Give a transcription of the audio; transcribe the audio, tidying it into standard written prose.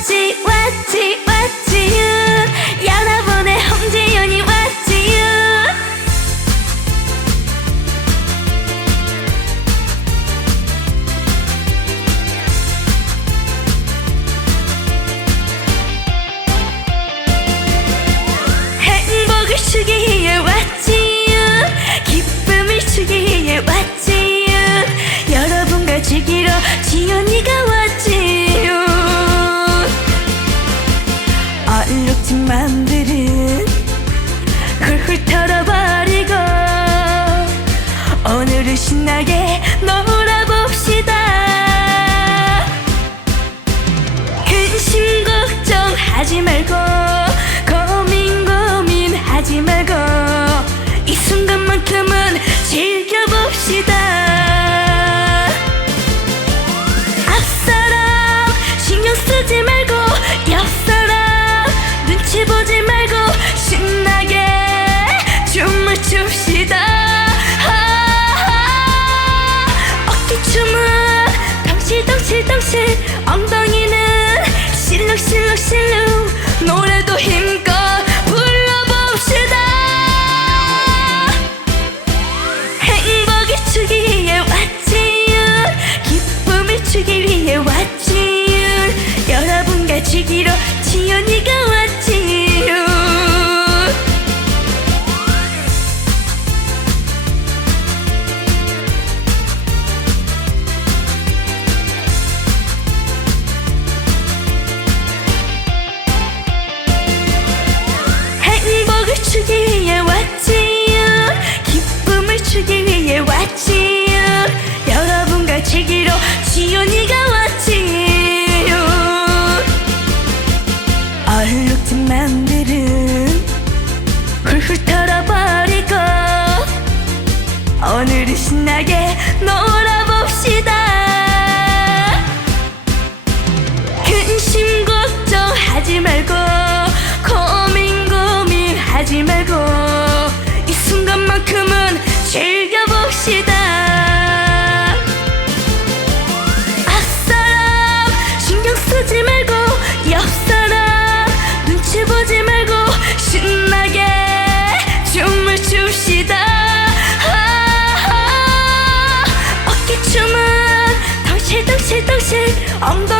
왔지 왔지 왔지요. 여러분의 홍지연이 왔지요. 행복을 주기 위해 왔지요. 기쁨을 주기 위해 왔지요. 여러분과 즐기러 지연이가 왔지요. 얼룩진 맘들은 훌훌 털어버리고 오늘은 신나게 놀아봅시다. 근심 걱정하지 말고 고민하지 말고 이 순간만큼은 즐겨봅시다. 앞사람 신경 쓰지 말고 옆사람 눈치 보지 말고 신나게 춤을 춥시다. 어깨춤은 덩실덩실덩실 엉덩이는 실룩실룩실룩 노래도 힘껏 불러봅시다. 행복을 주기 위해 왔지요. 기쁨을 주기 위해 왔지요. 여러분과 즐기러 지연이가 왔지요. 행복을 주기 위해 왔지요. 기쁨을 주기 위해 왔지요. 여러분과 즐기러 지연이가 왔지요. 얼룩진 맘들은 훌훌 털어버리고 오늘은 신나게 놀아봅시다. 근심 걱정하지 말고 고민하지 말고 이 순간만큼은 즐겨봅시다. 앞사람 신경 쓰지 말고 옆사람 눈치 보지 말고 신나게 춤을 춥시다. 어깨춤은 덩실덩실덩실 엉덩이